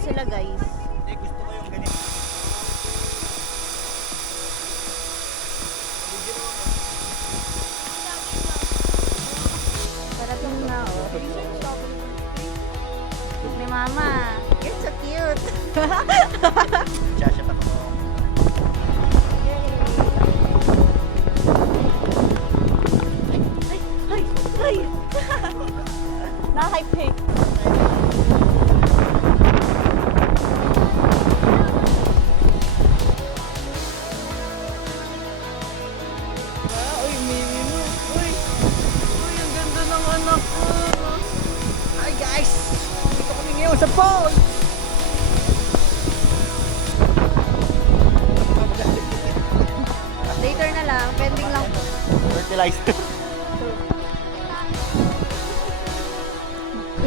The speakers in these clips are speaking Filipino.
sila guys. Eh, gusto ko yung ganito. Parating na oh. Ni mama. You're so cute. Shashat ako. Ay! Ay! Na-hype eh. Uy, Mimi mo. Uy! Uy, ang ganda ng anak ko. Hi guys! Dito kami ngayon sa pool! Later na lang. Pending lang po. Fertilizer.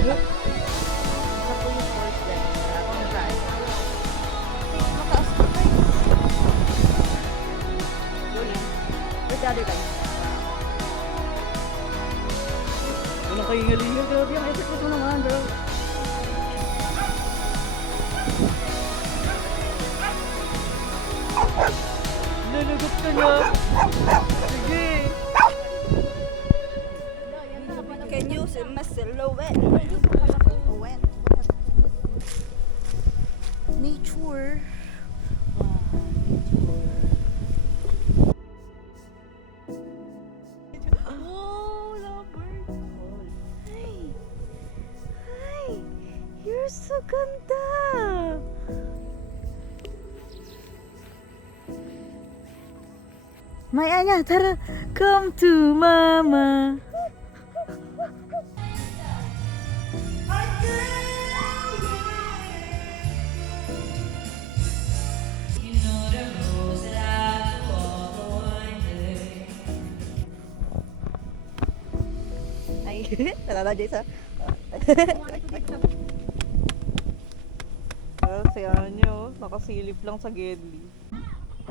Ito po yung falls guys. Akong guys. Mataas ko guys. Rolling. Where's the other guy? Walang kahingalingan. Grabe ang effect ko naman, bro. Lalagot ka na. Sige. Can you see my silhouette? Nature. Oh, lovebird. Hi. Hi. You're so ganda. May anya, tara. Come to mama. Ay, tara Jason. Si Anyo, nakasilip lang sa Gedli.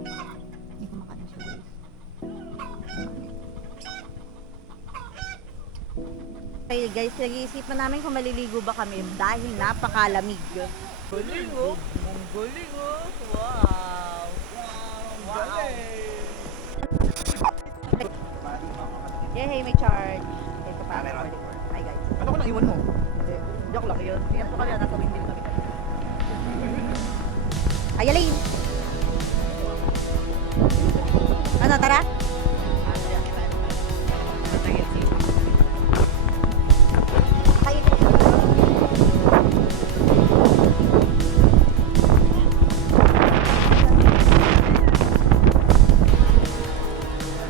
Hindi ko makain siya guys. Okay guys, nag-iisipan namin kung maliligo ba kami dahil napakalamig. Galing oh! Ang galing oh! Wow! Yay, may charge. Ito pa. Meron. Hi guys. Ano ko naiwan mo? Joke lang yun. Yan po kami, nasa windmill kami. Ay, Aline! Ano, tara? Ay,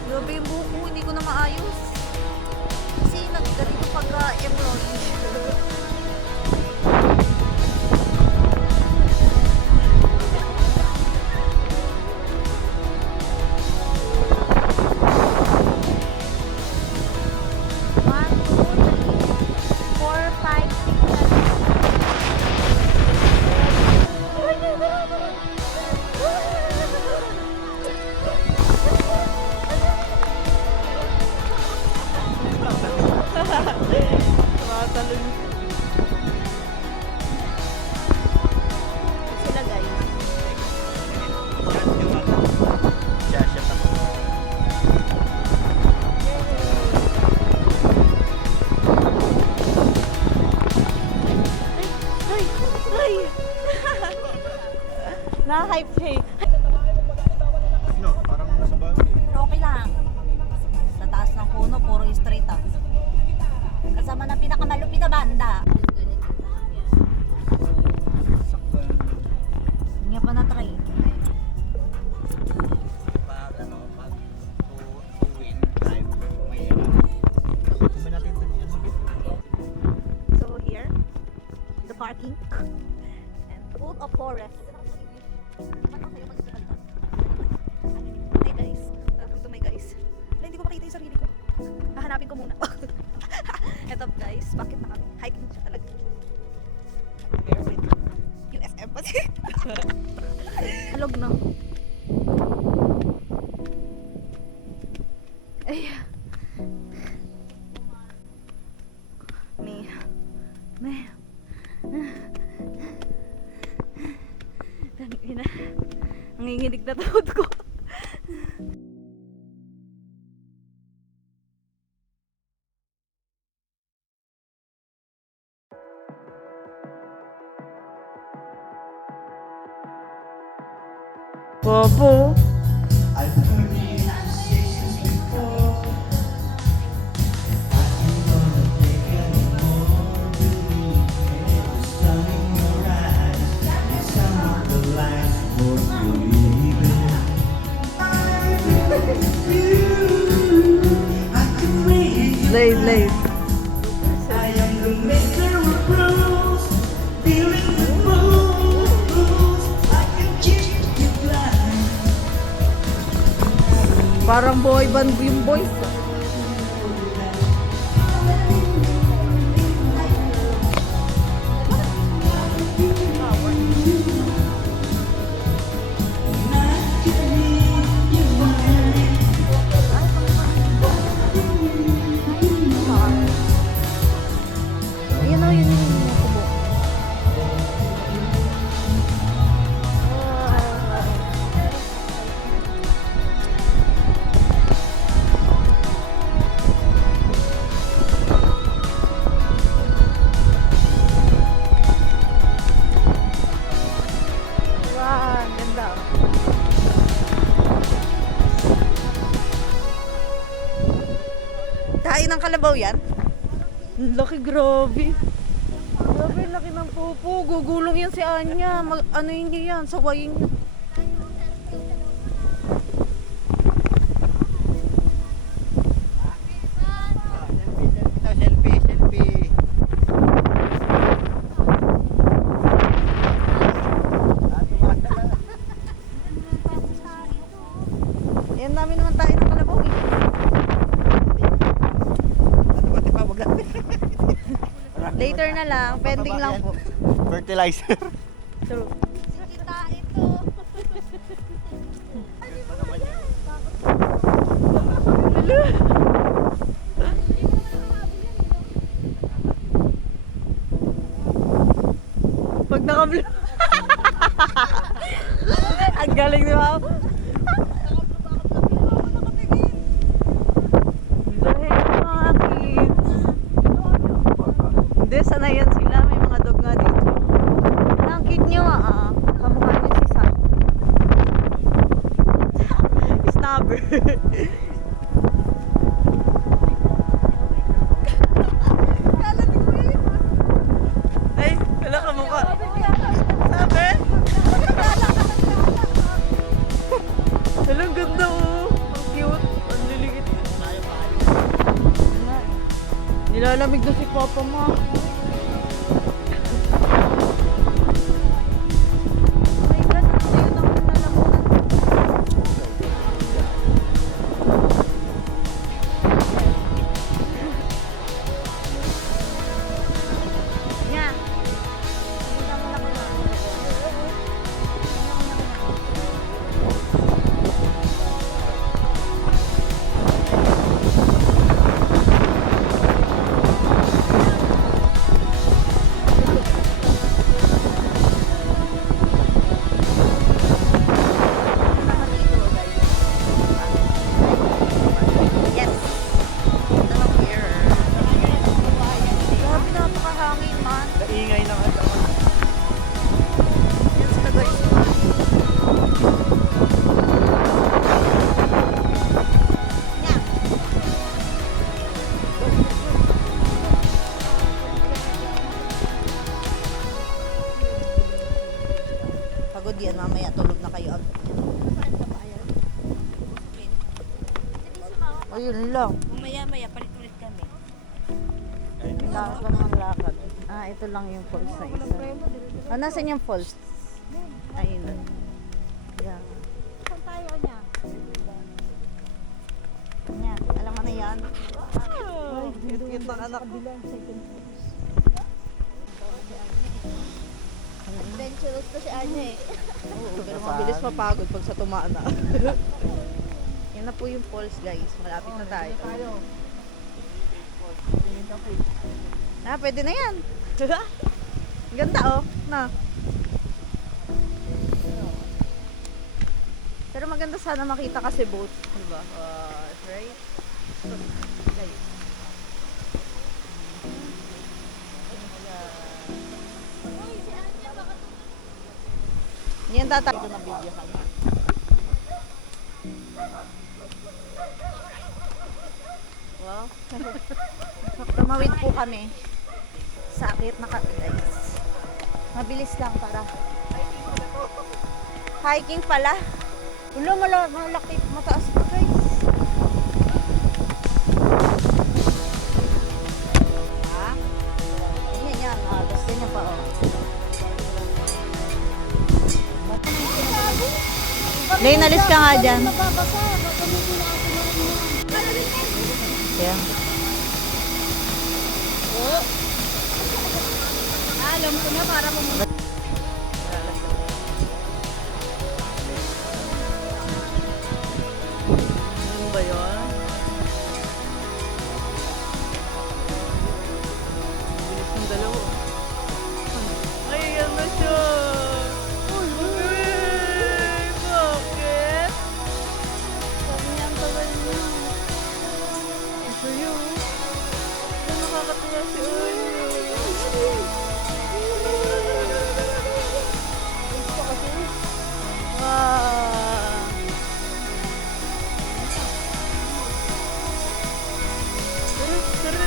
grabe yung buhok mo, hindi ko na maayos. Kasi nagdating pagka-emerald. One, two, three, four, five, six, seven. Tumatalon. Sila guys. Shashat ako. Ay! Ay! Na-hype eh. No, parang nasa bagay. Pero okay lang. Sa taas ng puno, puro straight ah. Kasama ng pinakamalupit na banda. Saktan. Hindi nga pa na-try. Pag ano, pag two-wheel drive, may ano. Tumba natin ito niyan. So here, the parking and full of forest. Hey guys, welcome to my guys. Wala, hindi ko makita yung sarili ko. Hahanapin ko muna. Eto guys, bakit na kami? Hiking siya talaga. Bear with USM kasi. Alog na. Ay. May Nanginginig na tuhod ko. Popo. Late, late. Parang boy band yung boys. Ayan o, yun yung kubo. Wow, ang ganda. Kain ng kalabaw yan? Ang laki, grabe. Grabe, laki ng pupo. Gugulong yan si Anya. Ano yun niya yan? Sawayin niya. Selfie, selfie. Yan, dami naman tayo ng kalabaw eh. Pati pa, wag lang. Later na lang. Pending lang po. Fertilizer. True. Pag naka-vlog. Ang galing di ba? Dahil mga kids. Hindi, sanayan sila. May mga dog nga dito. Ang cute nyo ah. Kamukha nyo si Sam. Snubber. Ay, wala kamukha. Sabi? Ang ganda oh. Ang cute. Ang liligit. Nilalamig na si Papa mo. My God, ayun ako nalamunan. Nya. Kita mo na ko na. Yes. Ito na here. Grabe, napakahangin man. Kaingay na nga. Yan sila guys. Nya. Pagod yan, mamaya tulog na kayo. Ayun lang. Maya-maya, palit ulit kami. Lakad lang ang lakad. Ah, ito lang yung falls na isa. Ah, nasan yung falls? Ayun. Yeah. Saan tayo niya? Nya, alam mo na yan. Cute ng anak ko. Adventurous to si Anya eh. Oo, pero mabilis mapagod pag sa tumaan na. Yan na po yung falls guys. Malapit na tayo. Ah, pwede na yan. Ganda oh. Na. Pero maganda sana makita kasi boat. Diba? Right? Guys. Yan tata. Ito na video kami. Wow. Tumawid po kami sa akit na kami guys. Mabilis lang para. Hiking pala. Ulo, malaki, mataas pa guys. Ha? Ganyan yan. Tapos ganyan pa oh. Lay, nalis ka nga dyan. Kaya. Alam ko na para pumunta. Ano ba yun? Bilis ng dalawa. Ay, yan na siya. Uy, bakit? Sabi niya ang tagal niya. Ito yun. Ay, nakakatuwa si Uy. Wow. Tara.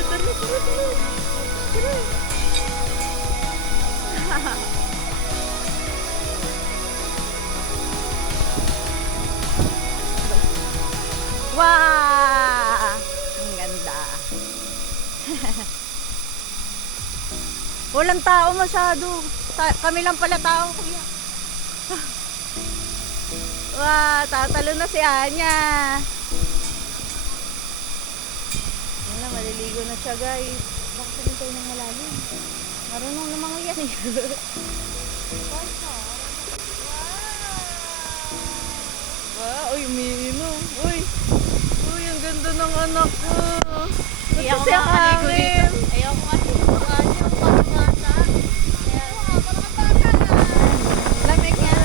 Wow! Ang ganda. Walang tao masyado. Kami lang pala tao, kuya. Wow, tatalo na si Anya. Yan na, maliligo na siya guys. Bakit sabihin tayo ng malalim? Marunong namang yan eh. Wow, uy, umiinom. Uy, ang ganda ng anak ko. Hindi ako Siya makakaligo hangin. dito. Ayaw ko kasi parang bata. Lamig niya.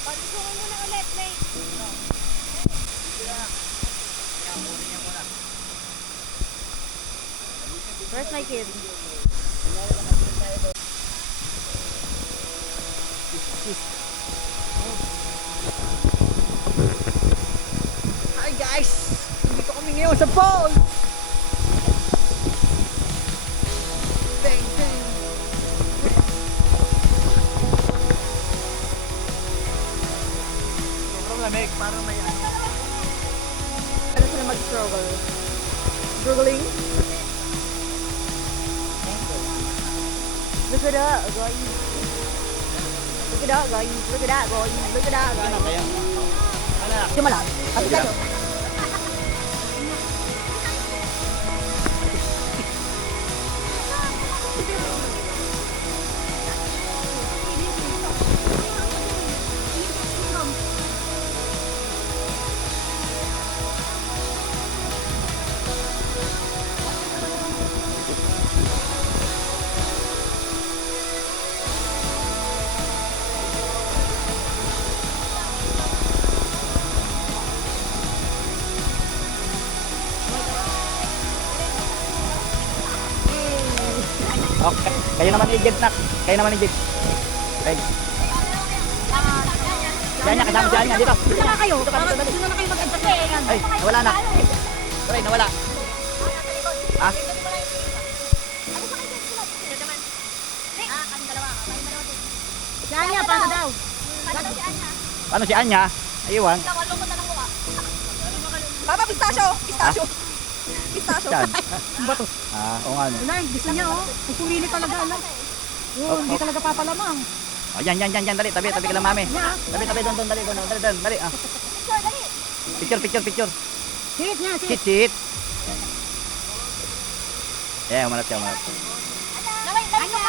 Pagsukin mo na ulit, mate. Where's my kid? Hi guys! Dito kami ngayon sa falls! Bang, bang! Sobrang lamig, parang may ano. Ano sila mag-struggle? Struggling? Look at that, guys. Look at that, guys. Look at that, guys. Look at that, guys. Kaya, anak, Cuma lang. Pati tayo. Okay. Kayo naman i-get nak. Kayo naman i-get. Okay. Si Anya, kasama si Anya. Dito. Dito na kayo. Dito na kayo mag-entertain. Ay, nawala na. Sorry, nawala. Ah? Si Anya, paano daw? Ano si Anya? Aywan. Papa, pistachio! Pistachio! Pistachio! Yan. Bato. Ah, o nga. Wala, gusto niya oh. Ang pumili talaga, ano. Oh, hindi talaga papalamang. Oh, yan, dali, tabi ka lang, mami. Tabi, doon, dali, ah. Picture. Sit niya, sit. Sit. Yeah, umalat ka. Anya!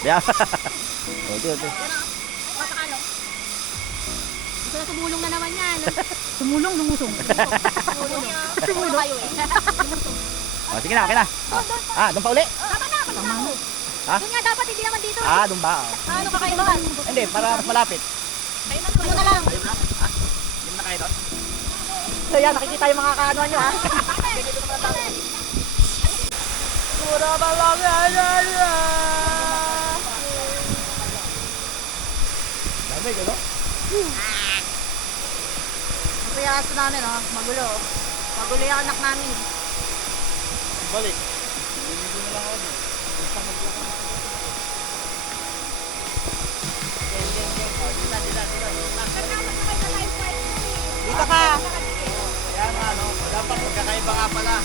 Yeah. Okay. Tumulong na naman yan. Sumulong, lumusong. Tumulong kayo eh. Oh, sige na, okay na. Doon pa uli. Tama na, pati na ako. Ha? Doon nga dapat, hindi naman dito. Doon ba? Ano kakaibahan? Hindi, para mas malapit. Doon na lang. Hindi na kayo doon. So yan, nakikita yung mga kaano nyo ha. Pura ba lang yan? Dami, gano? Masaya aso namin oh, magulo. Magulo yung anak namin. Balik. Hindi na lang ako doon. Basta maglakad. Dito ka! Ayan ano, dapat magkakaiba nga pala.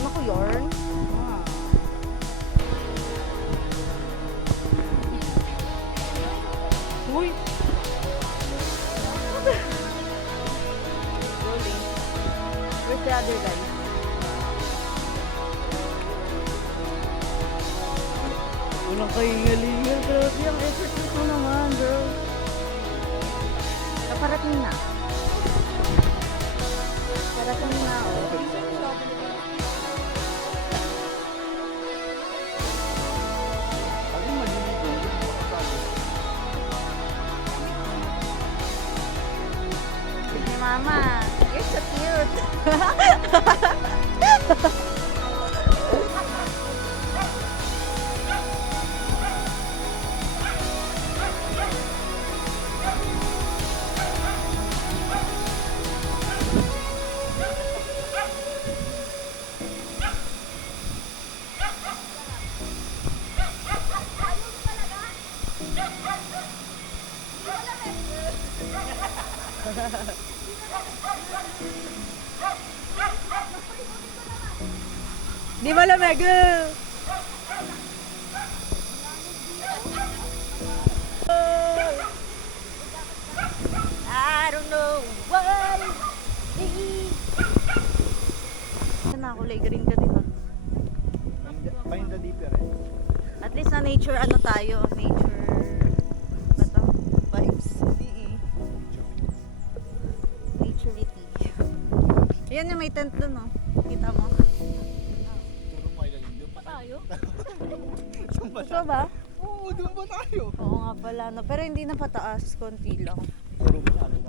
Ano ko yarn? Uy! Rolling. Where's the other guy? Walang kahingalingan. Grabe ang effort mo naman, bro. Kaparating na. Parating na oh. Pag maliligo, hindi mo makapalo. Si Mama, you're so cute. Di malamig! I don't know why. Sana kulay green ka din. Find the deeper eh. At least na nature ano tayo. Nature... Ba to? Vibes. Naturity. Yan yung may tent dun oh. Kita mo? Puro mo ilan, doon pa tayo. Doon pa Ito ba? Oo, doon pa tayo. Oo nga pala. No. Pero hindi na pataas. Konti lang. Puro mo sa akin.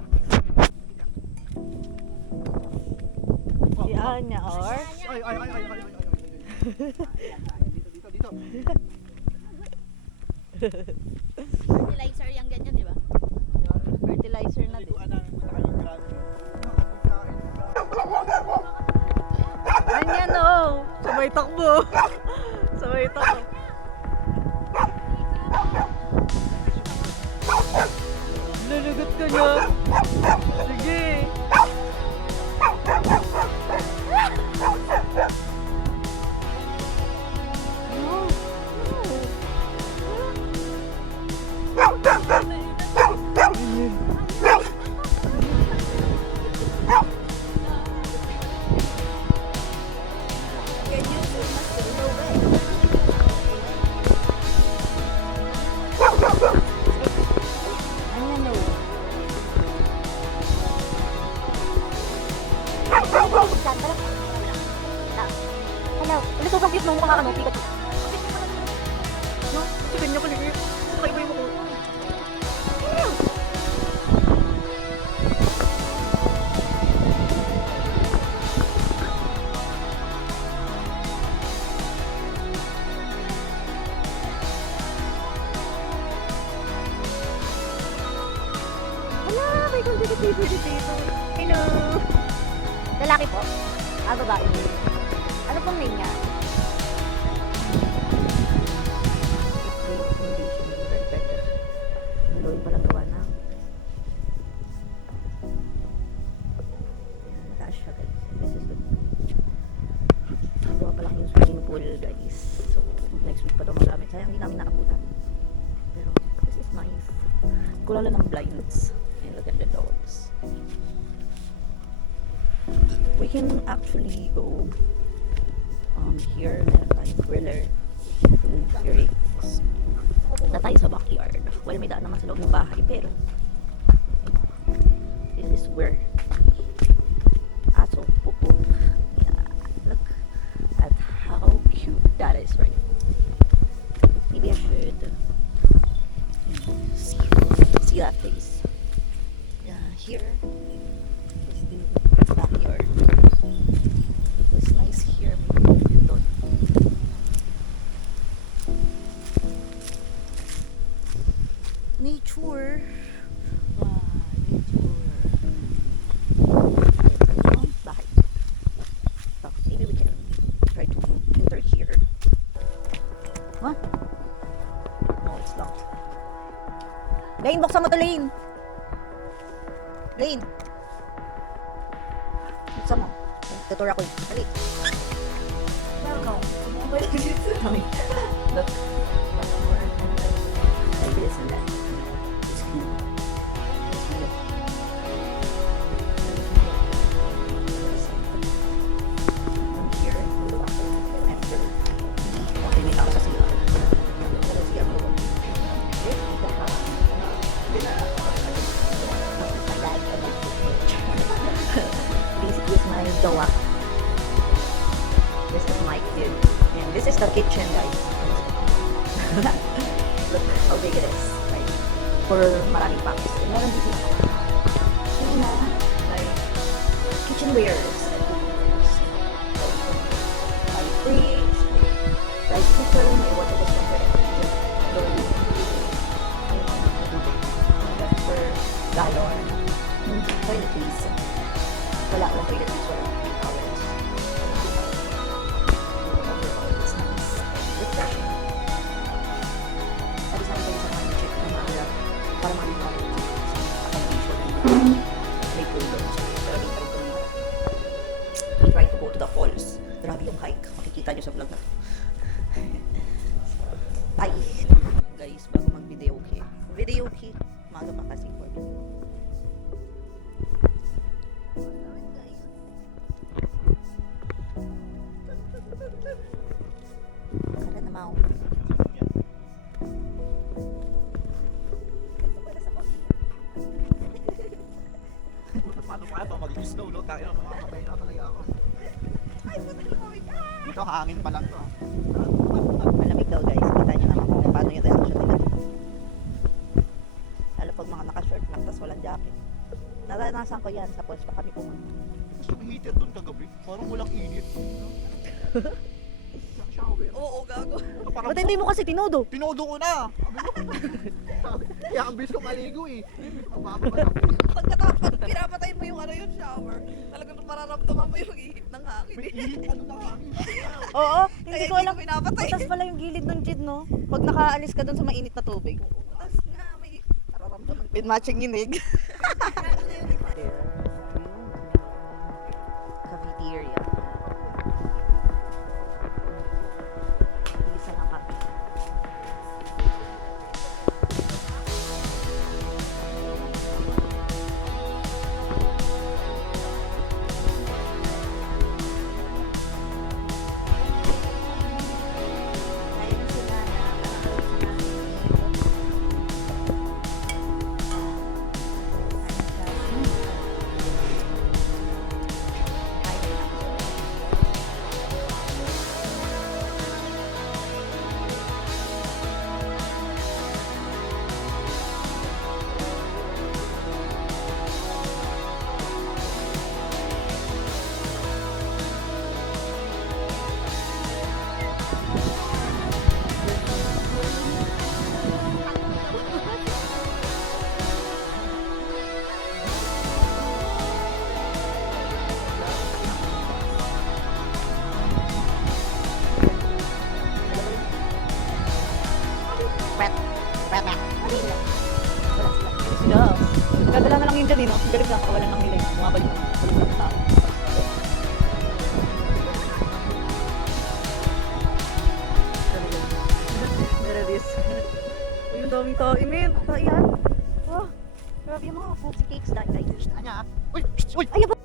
Si Anya or... Ay. Dito. Fertilizer yung ganyan, di ba? Fertilizer na din. Liguan namin muna kayong grabe. Ganyan oh! Sabay takbo! Sabay takbo. Lalagot ka niya! Sige! Ano no? Hello. Ulit ko confused nung mukha ka no? Pikachu. No? Sige niya ko liit. Pakaiba mo ko. Wala! May consecutive dito. Hello. Lalaki po? Babae. Ano pong name niya? Gawin palang gawa na. Mataas siya guys. This is the... Gawa pa lang yung swimming pool guys. So, next week pa ito magamit. Sayang hindi namin nakaputan. Pero, this is nice. Kulang lang ng blinds. And look at the dogs. we can actually go here, meron tayong griller. Here is na tayo sa backyard. Well, may daan naman sa loob ng bahay, pero this is where aso pupo. Yeah, look at how cute that is, right? Maybe I should see that place. Yeah, here is the backyard. It's nice here. Maybe doon. Nature. Wow, nature. Bahay. So, maybe we can try to enter here. What? No, it's locked. Lane, buksan mo to, Lane. Lane. Buksan mo. Tutur ako. Dali. Welcome. Kami. Look. Like this and that. It's cute. It's cute. From here, enter. Okay, may tao sa sila. Let's get going. This is the house. My dad. Basically, it's my jowa. This is my kid. And this is the kitchen, guys. Look how big it is. Right? For maraming packs. And meron dito. Like, kitchenwares. My fridge. Rice cooker. May water dispenser. That's for galon. Toiletries. Wala akong toiletries. Wala akong towels. It's nice. Refreshing. Sabi sa akin sa mga check na maaga para mag-follow may pool doon. Pero we try to go to the falls. Grabe yung hike. Makikita nyo sa vlog na to. Bye! Guys, bago mag-video okay. Video okay. Maaga pa kasi for the Kala na mau. Paano kaya pa mag-snow, no? Kaya na mamamatay na talaga ako. Dito hangin pa lang to. Malamig daw, guys. Kita nyo naman kung paano yung reaction nila. Lalo pag mga naka-short lang tapos walang jacket. Naranasan ko yan sa falls pa kami pumunta. Tapos yung heater doon kagabi, parang walang init. Shower. Oo, gago. Parang Ba't hindi mo kasi tinodo? Tinodo ko na! Kaya ang bilis ko maligo eh. Pagkatapos, pinapatay mo yung yung shower. Talagang mararamdaman mo yung ihip ng hangin. May init ano na hangin. Oo, hindi Kaya ko hindi alam. ko pinapatay. Butas pala yung gilid ng jid, no? Pag nakaalis ka dun sa mainit na tubig. Tapos nga, may nararamdaman. With matching inig. Cafeteria. Isa lang kami. Yeah. Kadala na lang yung dyan, no? Galit na kawalan ng nila. Bumabalik na. Balik na tao. There it is. Uy, ang daming tao. Imin, yan. Oh, grabe yung mga foxy cakes dahil. Anya ah. Uy! Uy! Ay, ba?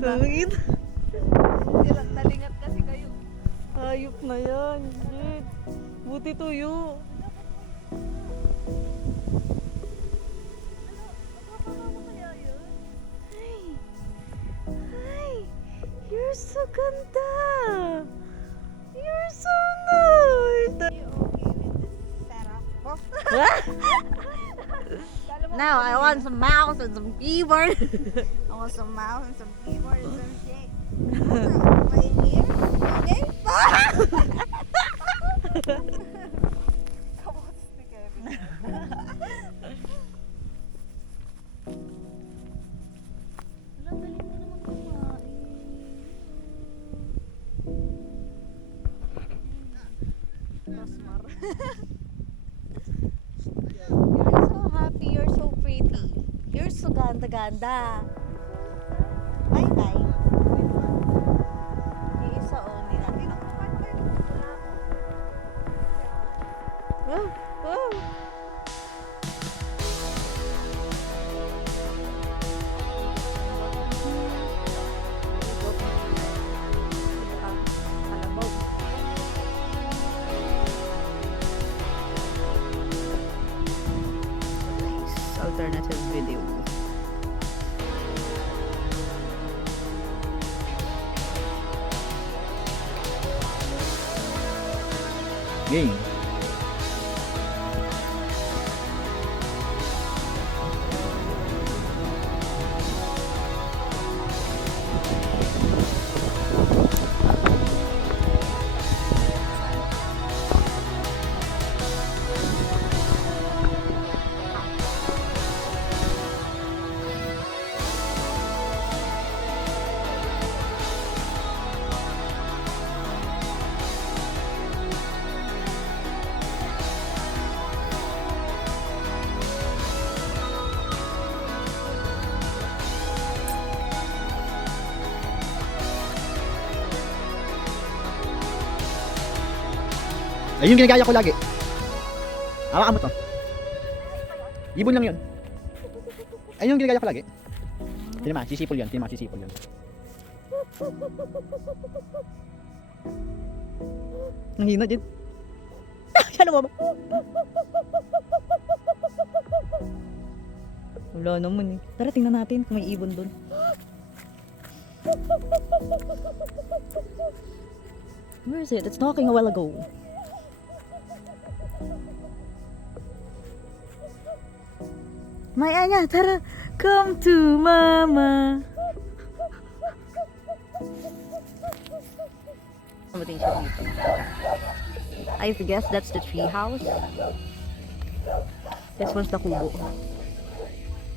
Tangin. Nalingat kasi kayo. Hayop na yan. Shit. Buti tuyo. Ay. Ay. You're so ganda. You're so nice. You okay with this setup? Now I want some mouse and some keyboard. I want some mouse and some keyboard and some shit. Right here? Okay? Kamusta si Kevin? Wala, galing mo naman kumain. Rosmar. You're so happy. You're so pretty. You're so ganda-ganda. Bye-bye. Yung isa only natin. Wow! Wow! Alternative video. Game. Ayun yung ginagaya ko lagi. Hawakan mo to. Ibon lang yun. Ayun yung ginagaya ko lagi. Tinama, sisipol yun. Tinama, sisipol yun. Nanghina din. Ano ba ba? Wala naman eh. Tara tingnan natin kung may ibon dun. Where is it? It's talking a while ago. May anya, tara. Come to mama. Something siya dito. I guess that's the tree house. This one's the kubo.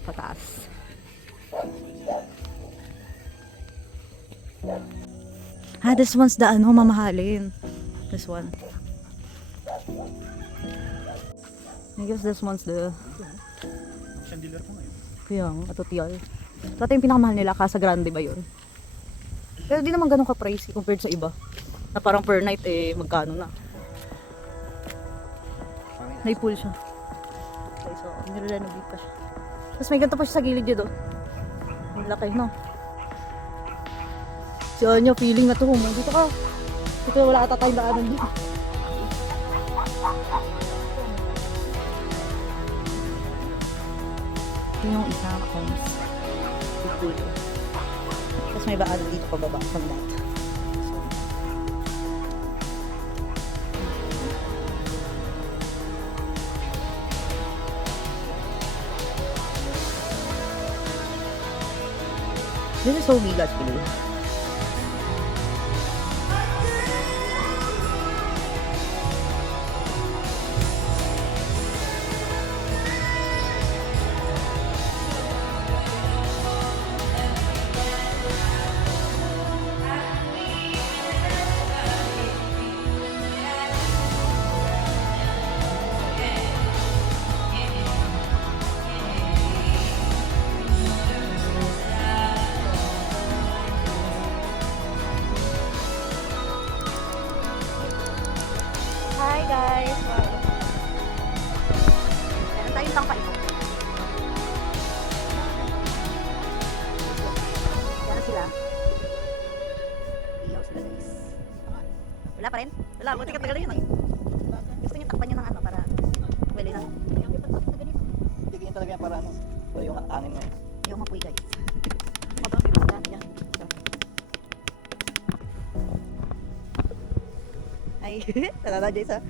Pataas. This one's the mamahalin. This one. I guess this one's the Chandelier ko ngayon. kaya nga, atotiyal. Dati yung pinakamahal nila, Casa Grande ba yun? Pero di naman ganun ka-pricey compared sa iba. Na parang per night magkano na. May pool siya. Okay, so nire-renovate pa siya. Tapos may ganito pa siya sa gilid yun, oh. Ang laki, no? Si Anya, feeling na to. Dito ka. Dito wala ata tayong daanan dito. Ito yung isang homes. Yung pool. Tapos may daanan dito pababa from that. This is so big actually. Hi guys! Meron tayong tangka ito. Yan na sila. Wala pa rin? Wala, buti ka tagal yun eh. Gusto niyo takpan niyo ng ano para wala na. Hindi ganyan talaga yan para ano. Para yung angin ngayon. Yung mapoy guys. Ay, talala Jace ha.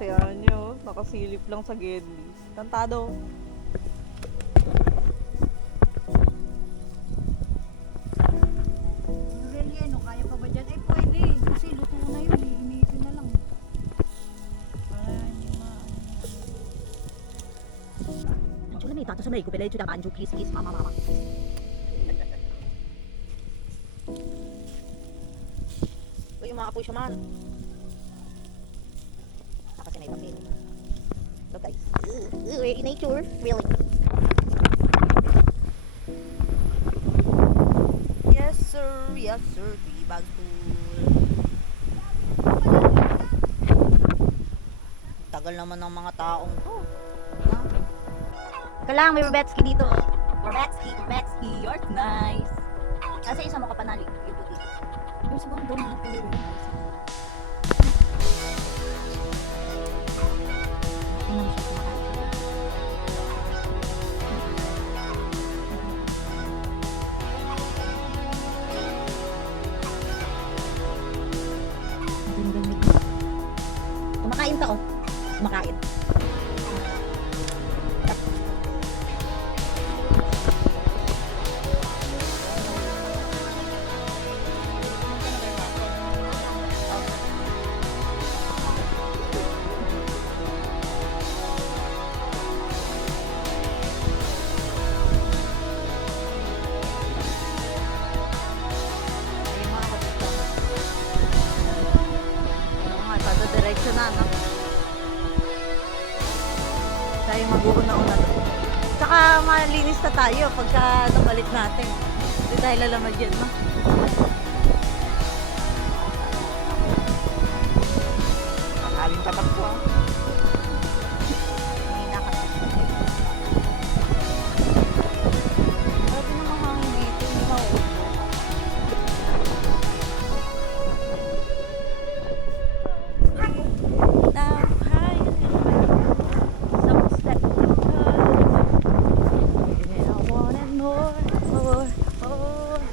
Siya nyo, nakasilip lang sa Gedli. Tantado. Really, ano, kaya pa ba dyan? Eh, pwede. Kasi luto na yun. Iniipin na lang. Anjo na may tato sa may kupilay. Chuda Anjo, kiss, kiss, mama, mama. Uy, yung mga apoy siya man. Kasi na ipapin. Look guys. We're in nature, really. Yes sir, three bags full. Tagal naman ng mga taong to. Kailangan may Rebetsky dito. Rebetsky, you're nice. Kasi isa mo ka panali. Yung puti. Yung sa bang doon. Kumakain ka oh. Kumakain. Diretso na, no? Tayo mag-uuna-una doon. Tsaka malinis na tayo pagka nabalik natin. Hindi tayo lalamad yan, no? Aling tapat po. Hindi na kasi. Grabe na mahangin dito. Hindi mauubo.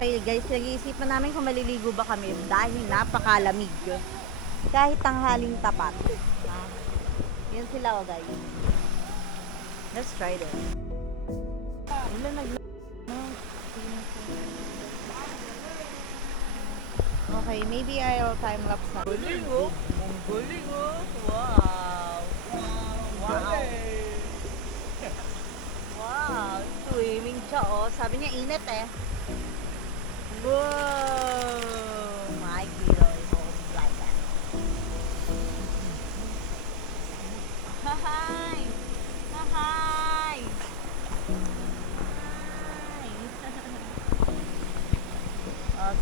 Okay guys, nag-iisipan namin kung maliligo ba kami dahil napakalamig. Kahit tanghaling tapat. Yan sila oh guys. Let's try this. Okay, maybe I'll time lapse na. Galing oh! Galing oh! Wow! Wow! Wow! Swimming siya oh. Sabi niya init eh. Whoa! My kilo is always like that. Hi! Hi! Hi!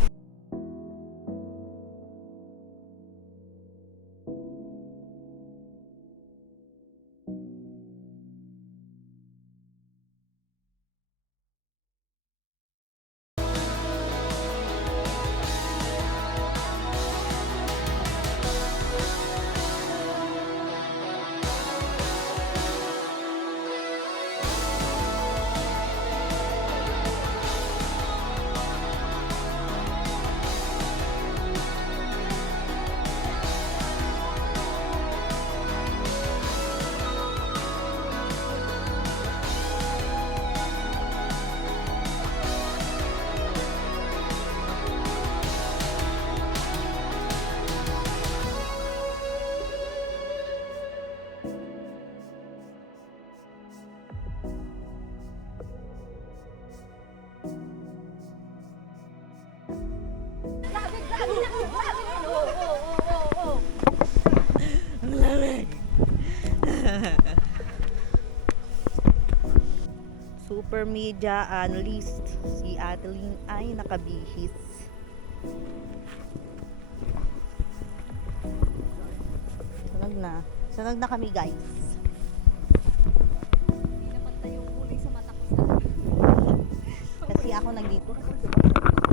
Super media analyst si Adeline ay nakabihis. Sunog na kami guys. Kasi ako nandito.